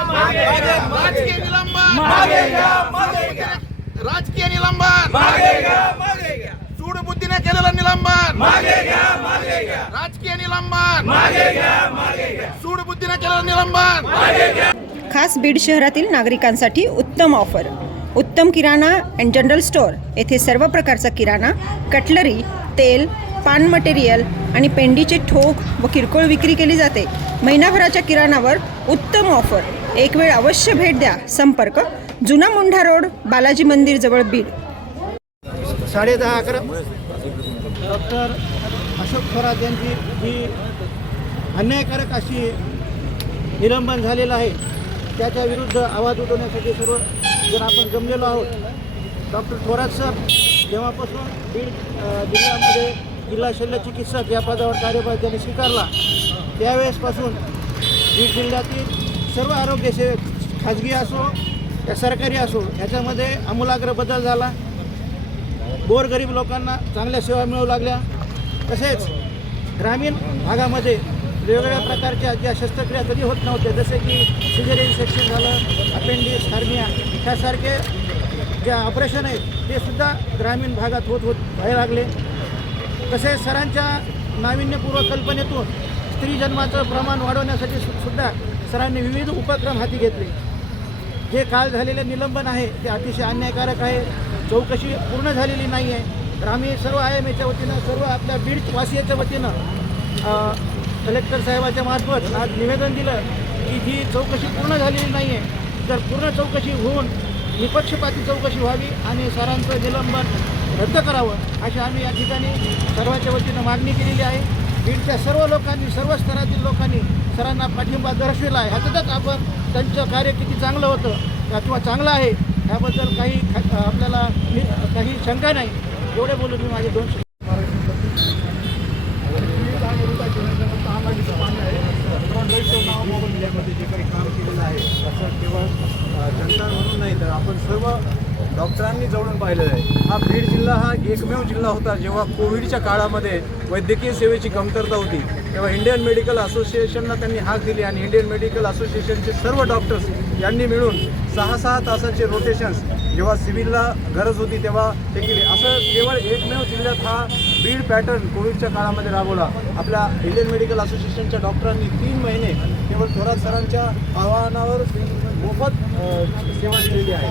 राजकीय निलंबन राजकीय निलंबन सूडबुद्धीने केलेलं निलंबन राजकीय निलंबन सूडबुद्धीने केलेलं निलंबन खास बीड शहरातील नागरिकांसाठी उत्तम ऑफर. उत्तम किराणा अँड जनरल स्टोअर येथे सर्व प्रकारचा किराणा कटलरी तेल पान मटेरियल आणि पेंडीचे ठोक व किरकोळ विक्री केली जाते. महिनाभराच्या किराणावर उत्तम ऑफर एक वेळ अवश्य भेट द्या. संपर्क जुना मुंढा रोड बालाजी मंदिर जवळ बीड. साडे दहा अकरा. डॉक्टर अशोक थोरात यांची जी अन्यायकारक अशी निलंबन झालेलं आहे. त्याच्या विरुद्ध आवाज उठवण्यासाठी सर्व जर आपण जमलेलो आहोत. डॉक्टर थोरात सर जेव्हापासून बीड जिल्ह्यामध्ये जिल्हा शल्य चिकित्सक या पदावर कार्यभार त्यांनी स्वीकारला. त्यावेळेसपासून बीड जिल्ह्यातील सर्व आरोग्य सेवक खाजगी असो या सरकारी असो ह्याच्यामध्ये आमूलाग्र बदल झाला. गोरगरीब लोकांना चांगल्या सेवा मिळू लागल्या. तसेच ग्रामीण भागामध्ये वेगवेगळ्या प्रकारच्या ज्या शस्त्रक्रिया कधी होत नव्हत्या जसे की सिजर इन्फेक्शन झालं अपेंडिक्स हार्मिया ह्यासारखे जे ऑपरेशन आहेत ते सुद्धा ग्रामीण भागात होत होत व्हायला लागले. तसेच सरांच्या नाविन्यपूर्व कल्पनेतून स्त्री जन्माचं प्रमाण वाढवण्यासाठी सुद्धा सरांनी विविध उपक्रम हाती घेतले. जे काल झालेले निलंबन आहे ते अतिशय अन्यायकारक आहे चौकशी पूर्ण झालेली नाही आहे तर आम्ही सर्व आय एम एच्या वतीनं सर्व आपल्या बीड वासियाच्या वतीनं कलेक्टर साहेबाच्या मार्फत आज निवेदन दिलं की ही चौकशी पूर्ण झालेली नाही आहे तर पूर्ण चौकशी होऊन निपक्षपाती चौकशी व्हावी आणि सरांचं निलंबन रद्द करावं अशी आम्ही या ठिकाणी सर्वांच्या वतीनं मागणी केलेली आहे. बीडच्या सर्व लोकांनी सर्व स्तरातील लोकांनी सरांना पाठिंबा दर्शविला आहे. ह्याच्यातच आपण त्यांचं कार्य किती चांगलं होतं किंवा चांगलं आहे ह्याबद्दल काही ख- आपल्याला काही शंका नाही. एवढे बोलून मी माझे दोन शब्द मीडियामध्ये असं केवळ जनता म्हणून नाही तर आपण सर्व डॉक्टरांनी जवळून पाहिलेलं आहे. हा बीड जिल्हा हा एकमेव जिल्हा होता जेव्हा कोविडच्या काळामध्ये वैद्यकीय सेवेची कमतरता होती. तेव्हा इंडियन मेडिकल असोसिएशनला त्यांनी हाक दिली आणि इंडियन मेडिकल असोसिएशनचे सर्व डॉक्टर्स यांनी मिळून सहा सहा तासाचे रोटेशन्स जेव्हा सिव्हिलला गरज होती तेव्हा ते केली. असं केवळ एकमेव जिल्ह्यात हा बीड पॅटर्न कोविडच्या काळामध्ये राबवला. आपल्या इंडियन मेडिकल असोसिएशनच्या डॉक्टरांनी तीन महिने केवळ थोरात सरांच्या आवाहनावर मोफत सेवा दिलेली आहे.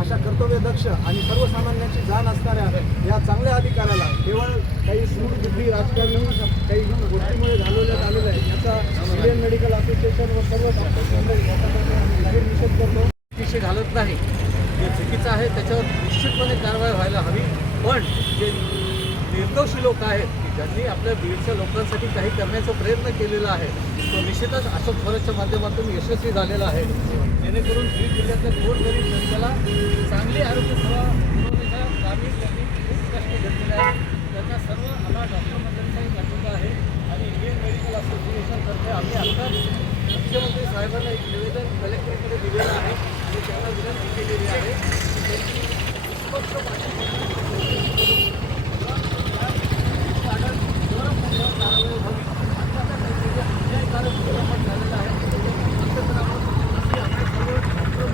अशा कर्तव्यदक्ष आणि सर्वसामान्यांची जाण असणाऱ्या या चांगल्या अधिकाऱ्याला केवळ काही सूडबुद्धी राजकारण काही गोष्टीमुळे घालवण्यात आलेलं आहे याचा इंडियन मेडिकल असोसिएशन व सर्व डॉक्टर निषेध करतो. अतिशय घालत नाही. जे चुकीचं आहे त्याच्यावर निश्चितपणे कारवाई व्हायला हवी. पण जे निर्दोषी लोक आहेत की ज्यांनी आपल्या बीडच्या लोकांसाठी काही करण्याचा प्रयत्न केलेला आहे तो निश्चितच अशोक थोराच्या माध्यमातून यशस्वी झालेला आहे. जेणेकरून बीड जिल्ह्यातल्या गोरगरीब जनतेला चांगली आरोग्य सेवा पुरवण्याच्या कामी त्यांनी खूप कष्ट घेतलेले आहे त्यांना सर्व आम्हाला डॉक्टर मंडळीचाही पाठिंबा आहे आणि इंडियन मेडिकल असोसिएशनतर्फे आम्ही आत्ताच मुख्यमंत्री साहेबांना एक निवेदन कलेक्टरकडे दिलेलं आहे. आणि त्यांना विनंती केलेली आहे की त्यांची निष्पक्ष पाठिंबा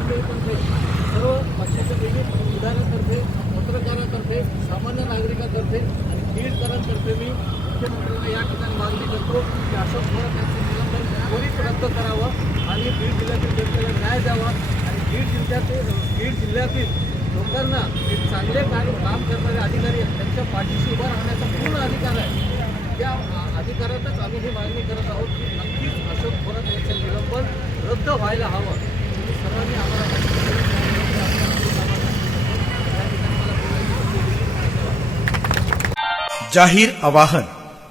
सर्व पक्षाच्या विविध विधानातर्फे पत्रकारातर्फे सामान्य नागरिकांतर्फे आणि बीडकरांतर्फे मी मुख्यमंत्र्यांना या ठिकाणी मागणी करतो की अशोक थोरात यांचं निलंबन त्वरित रद्द करावं आणि बीड जिल्ह्यातील जनतेला न्याय द्यावा आणि बीड जिल्ह्यातील बीड जिल्ह्यातील लोकांना जे चांगले कार्य काम करणारे अधिकारी आहेत. त्यांच्या पाठीशी उभा राहण्याचा पूर्ण अधिकार आहे. त्या अ, अधिकारातच आम्ही ही मागणी करत आहोत की नक्कीच अशोक थोरात यांचं निलंबन रद्द व्हायला हवं. तुम्ही सर्वांनी आम्हाला जाहीर आवाहन.